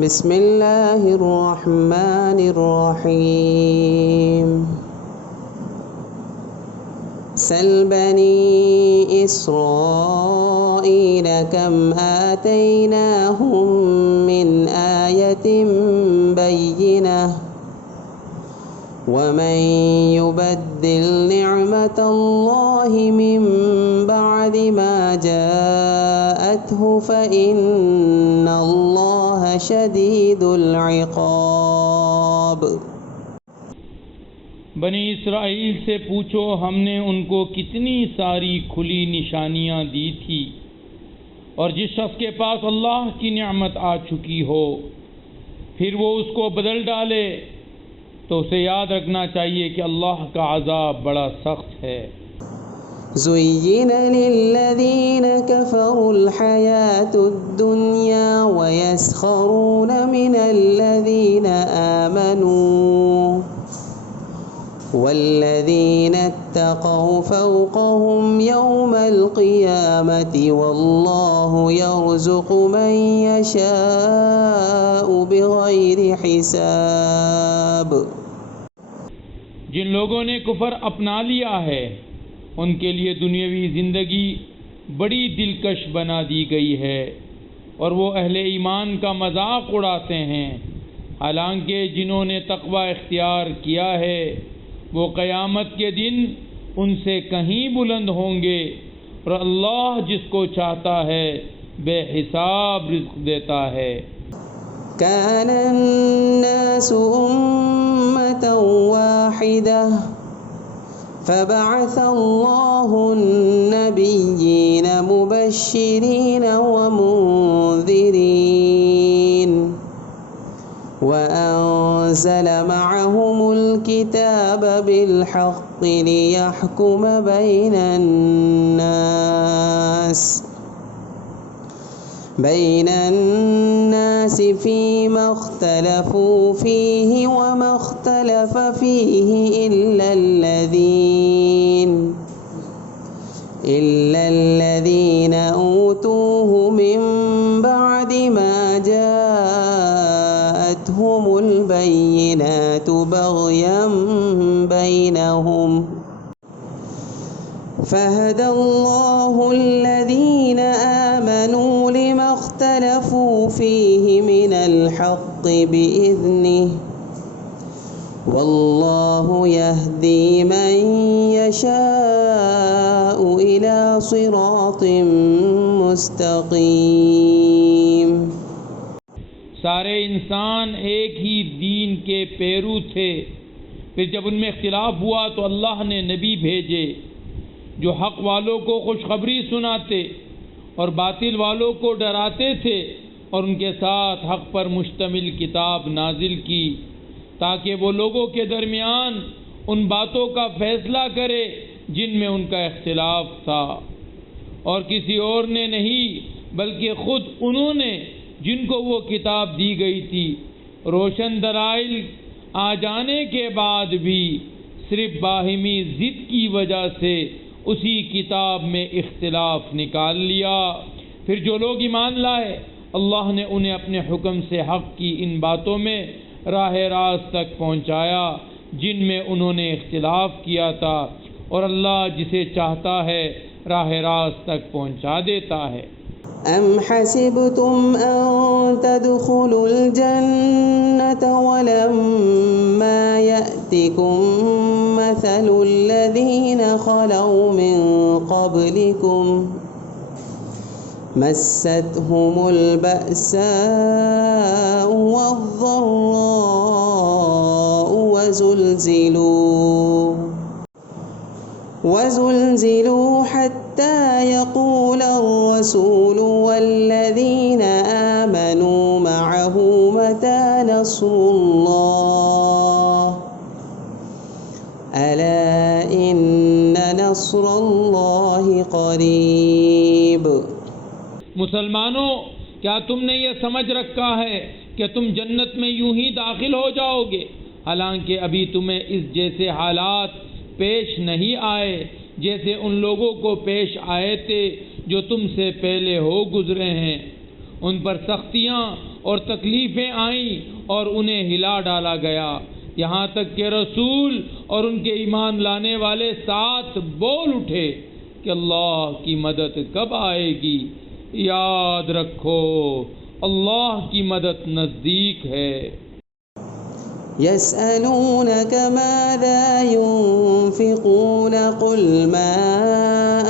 بسم اللہ الرحمن الرحیم سل بنی اسرائیل کم آتیناہم من آیت بینہ ومن يبدل نعمة الله من بعد ما جاءته فإن الله شديد العقاب۔ بنی اسرائیل سے پوچھو ہم نے ان کو کتنی ساری کھلی نشانیاں دی تھی، اور جس شخص کے پاس اللہ کی نعمت آ چکی ہو پھر وہ اس کو بدل ڈالے تو اسے یاد رکھنا چاہیے کہ اللہ کا عذاب بڑا سخت ہے۔ زُيِّنَ لِلَّذِينَ كَفَرُوا الْحَيَاةُ الدُّنْيَا وَيَسْخَرُونَ مِنَ الَّذِينَ آمَنُوا وَالَّذِينَ اتَّقَوْا فَوْقَهُمْ يَوْمَ الْقِيَامَةِ وَاللَّهُ يَرْزُقُ مَن يَشَاءُ بِغَيْرِ حِسَابٍ۔ جن لوگوں نے کفر اپنا لیا ہے ان کے لیے دنیاوی زندگی بڑی دلکش بنا دی گئی ہے، اور وہ اہل ایمان کا مذاق اڑاتے ہیں، حالانکہ جنہوں نے تقوی اختیار کیا ہے وہ قیامت کے دن ان سے کہیں بلند ہوں گے، اور اللہ جس کو چاہتا ہے بے حساب رزق دیتا ہے۔ كان الناس أمة واحدة فبعث الله النبيين مبشرين ومنذرين وأنزل معهم الكتاب بالحق ليحكم بين الناس فيما اختلفوا فيه وما اختلف فيه إلا الذين أوتوه من بعد ما جاءتهم البينات بغيا بينهم فهدى الله الذين آمنوا لما اختلفوا فيه من الحق بإذنه والله يهدي من يشاء إلى صراط مستقيم۔ سارے انسان ایک ہی دین کے پیرو تھے، پھر جب ان میں اختلاف ہوا تو اللہ نے نبی بھیجے جو حق والوں کو خوشخبری سناتے اور باطل والوں کو ڈراتے تھے، اور ان کے ساتھ حق پر مشتمل کتاب نازل کی تاکہ وہ لوگوں کے درمیان ان باتوں کا فیصلہ کرے جن میں ان کا اختلاف تھا، اور کسی اور نے نہیں بلکہ خود انہوں نے جن کو وہ کتاب دی گئی تھی روشن دلائل آ جانے کے بعد بھی صرف باہمی ضد کی وجہ سے اسی کتاب میں اختلاف نکال لیا۔ پھر جو لوگ ایمان لائے اللہ نے انہیں اپنے حکم سے حق کی ان باتوں میں راہ راست تک پہنچایا جن میں انہوں نے اختلاف کیا تھا، اور اللہ جسے چاہتا ہے راہ راست تک پہنچا دیتا ہے۔ ام حسبتم ان تدخلوا الجنة ولما يأتكم مثل الذين خلوا من قبلكم مستهم البأساء والضراء وزلزلوا حتى يقول الرسول والذين آمنوا معه متى نصر الله ألا إن نصر الله قريب۔ مسلمانوں، کیا تم نے یہ سمجھ رکھا ہے کہ تم جنت میں یوں ہی داخل ہو جاؤ گے حالانکہ ابھی تمہیں اس جیسے حالات پیش نہیں آئے جیسے ان لوگوں کو پیش آئے تھے جو تم سے پہلے ہو گزرے ہیں؟ ان پر سختیاں اور تکلیفیں آئیں اور انہیں ہلا ڈالا گیا، یہاں تک کہ رسول اور ان کے ایمان لانے والے ساتھ بول اٹھے کہ اللہ کی مدد کب آئے گی؟ یاد رکھو اللہ کی مدد نزدیک ہے۔ يسألونك ماذا ينفقون قل ما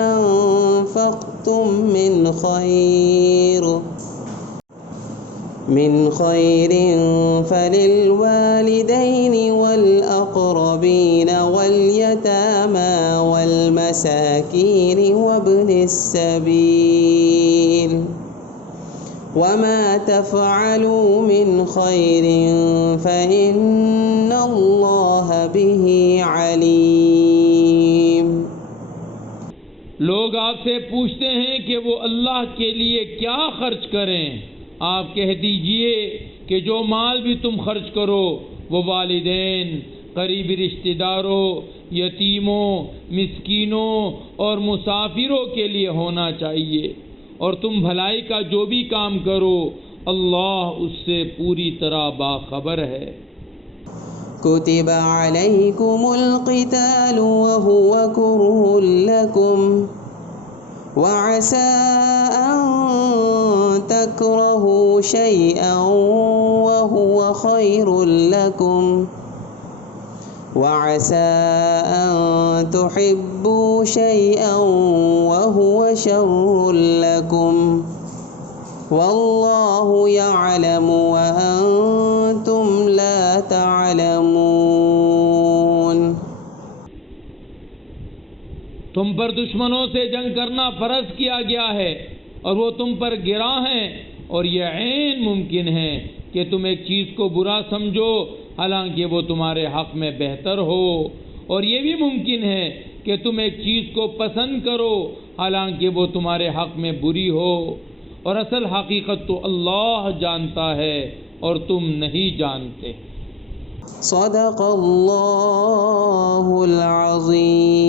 أنفقتم من خير فللوالدين والأقربين واليتامى والمساكين وابن السبيل وما تفعلوا من خير فإن الله به عليم۔ لوگ آپ سے پوچھتے ہیں کہ وہ اللہ کے لیے کیا خرچ کریں، آپ کہہ دیجئے کہ جو مال بھی تم خرچ کرو وہ والدین، قریبی رشتہ داروں، یتیموں، مسکینوں اور مسافروں کے لیے ہونا چاہیے، اور تم بھلائی کا جو بھی کام کرو اللہ اس سے پوری طرح باخبر ہے۔ كتب عليكم القتال وهو كره لكم وعسى أن تكرهوا شيئا وهو خير لكم وعسى أن تحبوا شيئا وهو شر لكم والله يعلم وأنتم لا تعلمون۔ تم پر دشمنوں سے جنگ کرنا فرض کیا گیا ہے اور وہ تم پر گرا ہیں، اور یہ عین ممکن ہے کہ تم ایک چیز کو برا سمجھو حالانکہ وہ تمہارے حق میں بہتر ہو، اور یہ بھی ممکن ہے کہ تم ایک چیز کو پسند کرو حالانکہ وہ تمہارے حق میں بری ہو، اور اصل حقیقت تو اللہ جانتا ہے اور تم نہیں جانتے۔ صدق اللہ العظیم۔